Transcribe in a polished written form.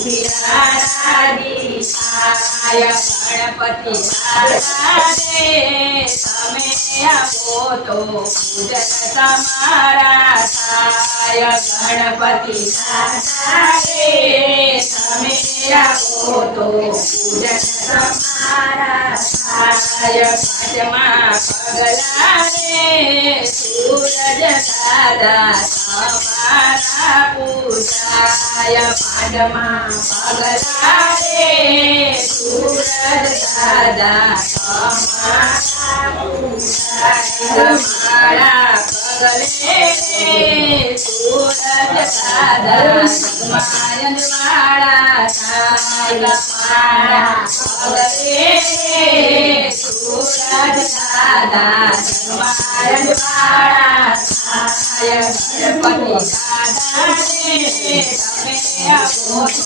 વિરારાજી થાય ગણપતિ દાદા રે તમે આવો તો પૂજન તમારા થાય ગણપતિ દાદા રે તમે આવો તો પૂજન તમારા થાય પાંચમા પગલા રે સૂરજ દાદા તમારા પૂજાય પાંચમા પગલા રે સૂરજ દાદા તમારા પૂજાય મારા પગલે રે સૂરજ દાદા માયન વાળા થાય મારા પગલે રે સૂરજ દાદા માયન વાળા થાય ગણપતિ દાદા રે તમે આવો